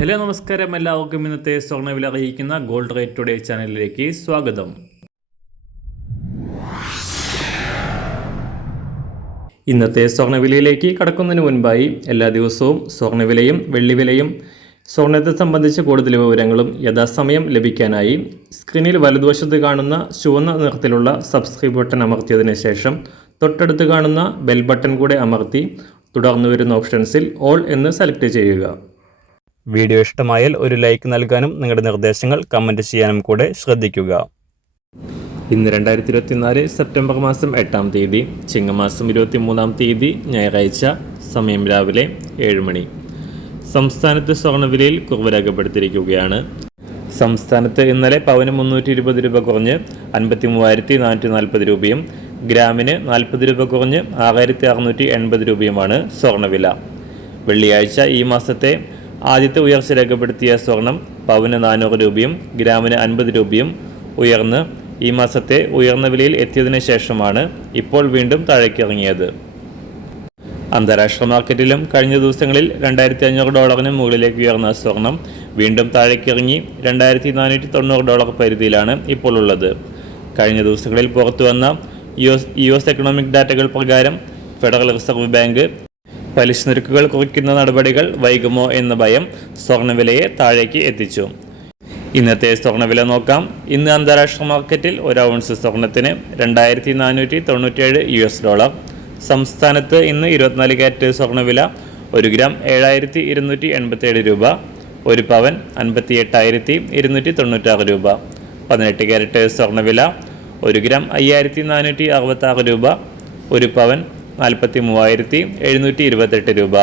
Hello നമസ്കാരം, എല്ലാവർക്കും ഇന്നത്തെ സ്വർണ്ണവില അറിയിക്കുന്ന ഗോൾഡ് റേറ്റ് ടുഡേ ചാനലിലേക്ക് സ്വാഗതം. ഇന്നത്തെ സ്വർണ്ണവിലയിലേക്ക് കടക്കുന്നതിന് മുൻപായി എല്ലാ ദിവസവും സ്വർണ്ണവിലയും വെള്ളിവിലയും സ്വർണ്ണത്തെ സംബന്ധിച്ച കൂടുതൽ വിവരങ്ങളും യഥാസമയം ലഭിക്കാനായി സ്ക്രീനിൽ വലതുവശത്ത് കാണുന്ന ചുവന്ന നിറത്തിലുള്ള സബ്സ്ക്രൈബ് ബട്ടൺ അമർത്തിയതിനു ശേഷം തൊട്ടടുത്ത് കാണുന്ന ബെൽ ബട്ടൺ കൂടെ അമർത്തി തുടർന്ന് വരുന്ന ഓപ്ഷൻസിൽ ഓൾ എന്ന് സെലക്ട് ചെയ്യുക. വീഡിയോ ഇഷ്ടമായാൽ ഒരു ലൈക്ക് നൽകാനും നിങ്ങളുടെ നിർദ്ദേശങ്ങൾ കമൻറ്റ് ചെയ്യാനും കൂടെ ശ്രദ്ധിക്കുക. ഇന്ന് 2024 സെപ്റ്റംബർ മാസം 8-ാം തീയതി, ചിങ്ങമാസം 23-ാം തീയതി ഞായറാഴ്ച. സമയം രാവിലെ 7 മണി. സംസ്ഥാനത്ത് സ്വർണ്ണവിലയിൽ കുറവ് രേഖപ്പെടുത്തിയിരിക്കുകയാണ്. സംസ്ഥാനത്ത് ഇന്നലെ പവന് 320 രൂപ കുറഞ്ഞ് 53,440 രൂപയും ഗ്രാമിന് 40 രൂപ കുറഞ്ഞ് 6,680 രൂപയുമാണ് സ്വർണ്ണവില. വെള്ളിയാഴ്ച ഈ മാസത്തെ ആദ്യത്തെ ഉയർച്ച രേഖപ്പെടുത്തിയ സ്വർണം പവന് 400 രൂപയും ഗ്രാമിന് 50 രൂപയും ഉയർന്ന് ഈ മാസത്തെ ഉയർന്ന വിലയിൽ എത്തിയതിനു ശേഷമാണ് ഇപ്പോൾ വീണ്ടും താഴേക്കിറങ്ങിയത്. അന്താരാഷ്ട്ര മാർക്കറ്റിലും കഴിഞ്ഞ ദിവസങ്ങളിൽ $2,500 മുകളിലേക്ക് ഉയർന്ന സ്വർണം വീണ്ടും താഴേക്കിറങ്ങി $2,490 പരിധിയിലാണ് ഇപ്പോൾ ഉള്ളത്. കഴിഞ്ഞ ദിവസങ്ങളിൽ പുറത്തു വന്ന യു എസ് എക്കണോമിക് ഡാറ്റകൾ പ്രകാരം ഫെഡറൽ റിസർവ് ബാങ്ക് പലിശ നിരക്കുകൾ കുറയ്ക്കുന്ന നടപടികൾ വൈകുമോ എന്ന ഭയം സ്വർണ്ണവിലയെ താഴേക്ക് എത്തിച്ചു. ഇന്നത്തെ സ്വർണ്ണവില നോക്കാം. ഇന്ന് അന്താരാഷ്ട്ര മാർക്കറ്റിൽ ഒരു ഔൺസ് സ്വർണ്ണത്തിന് $2,497. സംസ്ഥാനത്ത് ഇന്ന് 24 കാരറ്റ് സ്വർണ്ണവില 1 ഗ്രാം 7,287 രൂപ, 1 പവൻ 58,296 രൂപ. 18 കാരറ്റ് സ്വർണ്ണവില 1 ഗ്രാം 5,466 രൂപ, 1 പവൻ 43,728 രൂപ.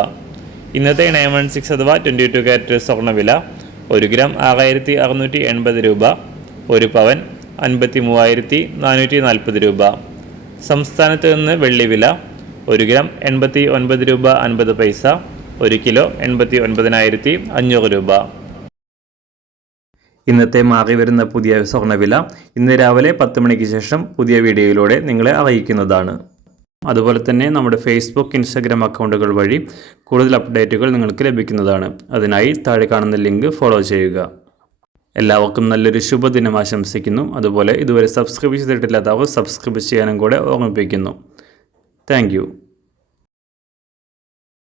ഇന്നത്തെ 916 അഥവാ 22 കാരറ്റ് സ്വർണ്ണവില 1 ഗ്രാം 6,680 രൂപ, 1 പവൻ 53,440 രൂപ. സംസ്ഥാനത്ത് നിന്ന് വെള്ളിവില 1 ഗ്രാം 89 രൂപ 50 പൈസ, 1 കിലോ 89,500 രൂപ. ഇന്നത്തെ മാറി വരുന്ന പുതിയ സ്വർണ്ണവില ഇന്ന് രാവിലെ 10 മണിക്ക് ശേഷം പുതിയ വീഡിയോയിലൂടെ നിങ്ങളെ അറിയിക്കുന്നതാണ്. അതുപോലെ തന്നെ നമ്മുടെ ഫേസ്ബുക്ക്, ഇൻസ്റ്റാഗ്രാം അക്കൗണ്ടുകൾ വഴി കൂടുതൽ അപ്ഡേറ്റുകൾ നിങ്ങൾക്ക് ലഭിക്കുന്നതാണ്. അതിനായി താഴെ കാണുന്ന ലിങ്ക് ഫോളോ ചെയ്യുക. എല്ലാവർക്കും നല്ലൊരു ശുഭദിനം ആശംസിക്കുന്നു. അതുപോലെ ഇതുവരെ സബ്സ്ക്രൈബ് ചെയ്തിട്ടില്ലാത്തവർ സബ്സ്ക്രൈബ് ചെയ്യാനും കൂടെ ഓർമ്മിപ്പിക്കുന്നു. താങ്ക്